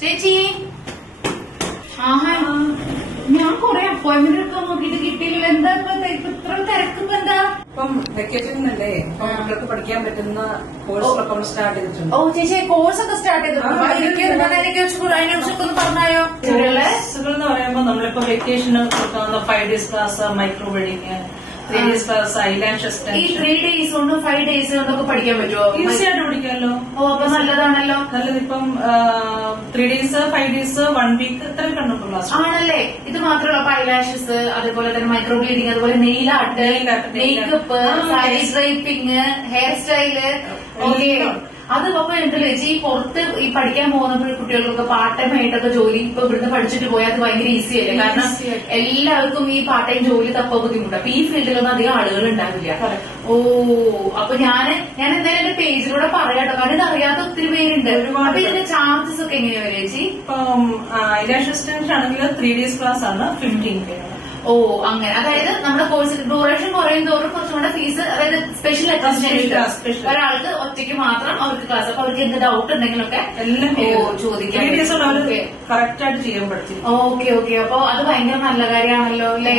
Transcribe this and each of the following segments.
ചേച്ചി ഞാൻ കൊറേ അപ്പോയിന്റ്മെന്റ് ഒക്കെ നോക്കിട്ട് കിട്ടിയില്ല. എന്താ ഇത്ര തിരക്കിപ്പോ എന്താ? ഇപ്പം വെക്കേഷനല്ലേ, ഇപ്പം കുട്ടികൾക്ക് പഠിക്കാൻ പറ്റുന്ന കോഴ്സുകളൊക്കെ സ്റ്റാർട്ട് ചെയ്തിട്ടുണ്ട്. ഓ ചേച്ചി, കോഴ്സ് ഒക്കെ സ്റ്റാർട്ട് ചെയ്തു. അതിനെ കുറിച്ചൊക്കെ ഒന്ന് പറഞ്ഞായോ? കോഴ്സുകൾ എന്ന് പറയുമ്പോൾ നമ്മളിപ്പോ വെക്കേഷന് കൊടുക്കാവുന്ന 5 days class micro wedding, 3 days class eyelash ഈ 3 days കൊണ്ടും 5 days കൊണ്ടൊക്കെ പഠിക്കാൻ പറ്റുമോ? ഈസി ആയിട്ട് പഠിക്കാമല്ലോ. ഓ, അപ്പൊ നല്ലതാണല്ലോ. നല്ലത്. ഇപ്പം 3 days 5 days 1 week ഇത്രയൊക്കെ ഉണ്ട് ക്ലാസ്. ആണല്ലേ? ഇത് മാത്രമല്ല, അപ്പൊ ഐലാഷസ്, അതുപോലെ തന്നെ മൈക്രോ ബ്ലീഡിങ്, അതുപോലെ nail art, makeup, sari draping, hair style. Okay, അത് അപ്പൊ ഉണ്ടല്ലോ ചേച്ചി, പുറത്ത് ഈ പഠിക്കാൻ പോകുന്ന കുട്ടികൾക്കൊക്കെ പാർട്ട് ടൈം ആയിട്ടൊക്കെ ജോലി ഇപ്പൊ ഇവിടുന്ന് പഠിച്ചിട്ട് പോയാൽ അത് ഭയങ്കര ഈസി അല്ലേ? കാരണം എല്ലാവർക്കും ഈ പാർട്ട് ടൈം ജോലി തപ്പ ബുദ്ധിമുട്ടാണ്. അപ്പൊ ഈ ഫീൽഡിലൊന്നും അധികം ആളുകൾ ഉണ്ടാവില്ല. ഓ, അപ്പൊ ഞാൻ എന്തായാലും എന്റെ പേജിലൂടെ പറയാട്ടോ, കാരണം ഇത് അറിയാത്ത ഒത്തിരി പേരുണ്ട്. അപ്പൊ ഇതിന്റെ ചാർജസ് ഒക്കെ എങ്ങനെയാ വരിക ചേച്ചി? ഇപ്പം ഐലാഷ് അസിസ്റ്റന്റ് ആണെങ്കിൽ 3 days ക്ലാസ് ആണ് 15K. ഓ, അങ്ങനെ. അതായത് നമ്മുടെ കോഴ്സ് ഡ്യൂറേഷൻ കുറയും തോറും കുറച്ചുകൂടെ ഫീസ്, അതായത് സ്പെഷ്യൽ അറ്റൻഷൻ ഒരാൾക്ക് ഒറ്റയ്ക്ക് മാത്രം അവർക്ക് ക്ലാസ്. അപ്പൊ അവർക്ക് എന്ത് ഡൗട്ട് ഉണ്ടെങ്കിലൊക്കെ എല്ലാം ചോദിക്കാം. കറക്റ്റ് ആയിട്ട് ചെയ്യാൻ പഠിച്ചു. ഓക്കെ ഓക്കെ, അപ്പൊ അത് ഭയങ്കര നല്ല കാര്യമാണല്ലോ അല്ലേ?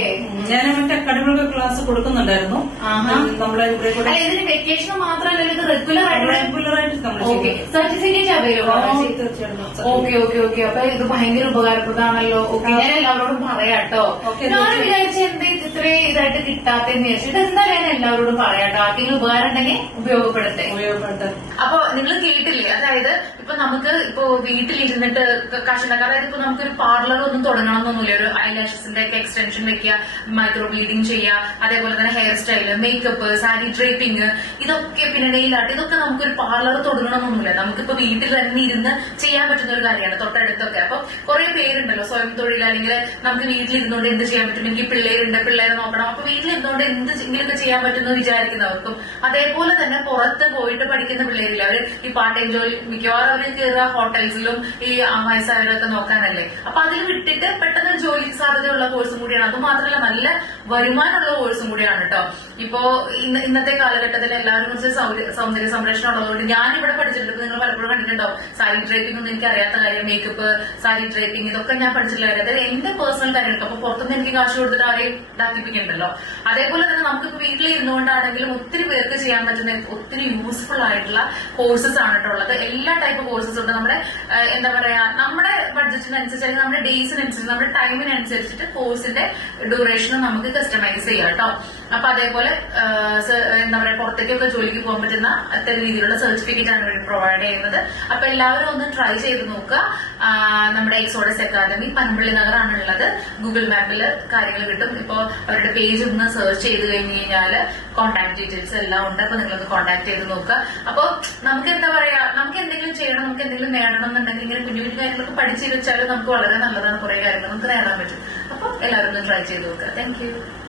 ഞാൻ മറ്റേ അക്കാഡമിക് ക്ലാസ് കൊടുക്കുന്നുണ്ടായിരുന്നു. നമ്മളെ ഇതിന് വെക്കേഷൻ മാത്രമല്ല, ഇത് റെഗുലർ ആയിട്ട് certificate available. Okay okay okay, അപ്പൊ ഇത് ഭയങ്കര ഉപകാരപ്രദമാണല്ലോ. ഓക്കെ, ഞാൻ എല്ലാവരോടും പറയാട്ടോ. ഞാൻ വിചാരിച്ച എന്താ ഇത്രയും ഇതായിട്ട് കിട്ടാത്തെന്ന് വിചാരിച്ചിട്ട് എന്തായാലും ഞാൻ എല്ലാവരോടും പറയാട്ടോ. ആർക്കെങ്കിലും ഉപകാരം ഉണ്ടെങ്കിൽ ഉപയോഗപ്പെടുത്തേ. അപ്പൊ നിങ്ങൾ കേട്ടില്ലേ? അതായത് ഇപ്പൊ നമുക്ക് ഇപ്പൊ വീട്ടിലിരുന്നിട്ട് കാശുണ്ടാക്കാം. അതായത് ഇപ്പൊ നമുക്കൊരു പാർലർ ഒന്നും തുടങ്ങണമെന്നൊന്നുമില്ല. ഒരു ഐലാഷസിന്റെ ഒക്കെ എക്സ്റ്റൻഷൻ വെക്കുക, മൈക്രോ ബ്ലീഡിങ് ചെയ്യുക, അതേപോലെ തന്നെ hair style, makeup, sari draping, ഇതൊക്കെ, പിന്നെ നെയിൽ ആർട്ട്, ഇതൊക്കെ നമുക്കൊരു പാർലർ തുടങ്ങണമെന്നൊന്നുമില്ല. നമുക്കിപ്പോ വീട്ടിൽ തന്നെ ഇരുന്ന് ചെയ്യാൻ പറ്റുന്ന ഒരു കാര്യമാണ് തൊട്ടടുത്തൊക്കെ. അപ്പൊ കുറെ പേരുണ്ടല്ലോ സ്വയം തൊഴിൽ, അല്ലെങ്കിൽ നമുക്ക് വീട്ടിലിരുന്നുകൊണ്ട് എന്ത് ചെയ്യാൻ പറ്റും, എനിക്ക് പിള്ളേരുണ്ട്, പിള്ളേരെ നോക്കണം, അപ്പൊ വീട്ടിലിരുന്നുകൊണ്ട് എന്തെങ്കിലുമൊക്കെ ചെയ്യാൻ പറ്റുമെന്ന് വിചാരിക്കുന്നവർക്കും, അതേപോലെ തന്നെ പുറത്ത് പോയിട്ട് പഠിക്കുന്ന പിള്ളേരില്ല, അവര് ഈ പാർട്ട് ടൈം ജോലി മിക്കവാറും അവര് കയറുക ഹോട്ടൽസിലും ഈ വയസ്സായവരൊക്കെ നോക്കാനല്ലേ. അപ്പൊ അതിൽ വിട്ടിട്ട് പെട്ടെന്ന് ഒരു ജോലിക്ക് സാധ്യതയുള്ള കോഴ്സും കൂടിയാണ്. അത് മാത്രമല്ല നല്ല വരുമാനമുള്ള കോഴ്സും കൂടിയാണ് കേട്ടോ. ഇപ്പോ ഇന്നത്തെ കാലഘട്ടത്തിൽ എല്ലാവരും കുറിച്ച് സൗന്ദര്യ സംരക്ഷണം ഉള്ളതുകൊണ്ട് ഞാൻ ഇവിടെ പഠിച്ചിട്ടുണ്ട്. നിങ്ങൾ പലപ്പോഴും കണ്ടിട്ടുണ്ടോ, സാരി ഡ്രൈപ്പിംഗ് ഒന്നും എനിക്ക് അറിയാത്ത കാര്യം, മേക്കപ്പ്, സാരി ഡ്രൈപ്പിംഗ്, ഇതൊക്കെ ഞാൻ പഠിച്ചിട്ടുള്ള കാര്യം. അതായത് എന്റെ പേഴ്സണൽ കാര്യങ്ങൾക്ക്. അപ്പൊ പുറത്തുനിന്ന് എനിക്ക് കാശ് കൊടുത്തിട്ട് ആരെയും ഇതാക്കിപ്പിക്കണ്ടല്ലോ. അതേപോലെ തന്നെ നമുക്കിപ്പോ വീട്ടിൽ ഇരുന്നുകൊണ്ടാണെങ്കിലും ഒത്തിരി പേർക്ക് ചെയ്യാൻ പറ്റുന്ന ഒത്തിരി യൂസ്ഫുൾ ആയിട്ടുള്ള കോഴ്സസ് ആണ് കേട്ടോ ഉള്ളത്. എല്ലാ ടൈപ്പ് കോഴ്സസ് ഉണ്ട്. നമ്മുടെ എന്താ പറയാ, നമ്മുടെ ബഡ്ജറ്റിനനുസരിച്ച്, അല്ലെങ്കിൽ നമ്മുടെ ഡേയ്സിനനുസരിച്ച്, നമ്മുടെ ടൈമിനനുസരിച്ചിട്ട് കോഴ്സിന്റെ ഡ്യൂറേഷൻ നമുക്ക് കസ്റ്റമൈസ് ചെയ്യാം കേട്ടോ. അപ്പൊ അതേപോലെ എന്താ പറയാ, പുറത്തേക്കൊക്കെ ജോലിക്ക് പോകാൻ പറ്റുന്ന അത്തരം രീതിയിലുള്ള സർട്ടിഫിക്കറ്റ് ആണ് ഇവിടെ പ്രൊവൈഡ് ചെയ്യുന്നത്. അപ്പൊ എല്ലാവരും ഒന്ന് ട്രൈ ചെയ്ത് നോക്കുക. നമ്മുടെ എക്സോഡസ് അക്കാദമി പനമ്പള്ളി നഗറാണ് ഉള്ളത്. ഗൂഗിൾ മാപ്പിൽ കാര്യങ്ങൾ കിട്ടും. ഇപ്പൊ അവരുടെ പേജ് ഒന്ന് സെർച്ച് ചെയ്ത് കഴിഞ്ഞ് കഴിഞ്ഞാല് കോൺടാക്ട് ഡീറ്റെയിൽസ് എല്ലാം ഉണ്ട്. അപ്പൊ നിങ്ങളൊന്ന് കോൺടാക്ട് ചെയ്ത് നോക്കുക. അപ്പൊ നമുക്ക് എന്താ പറയാ, നമുക്ക് എന്തെങ്കിലും ചെയ്യണം, നമുക്ക് എന്തെങ്കിലും നേടണം എന്നുണ്ടെങ്കിൽ ഇങ്ങനെ കുഞ്ഞു കുഞ്ഞു കാര്യങ്ങളൊക്കെ പഠിച്ചു വെച്ചാൽ നമുക്ക് വളരെ നല്ലതാണ്. കുറെ കാര്യങ്ങൾ നമുക്ക് നേടാൻ പറ്റും. അപ്പൊ എല്ലാവരും ഒന്ന് ട്രൈ ചെയ്ത് നോക്കുക. Thank you.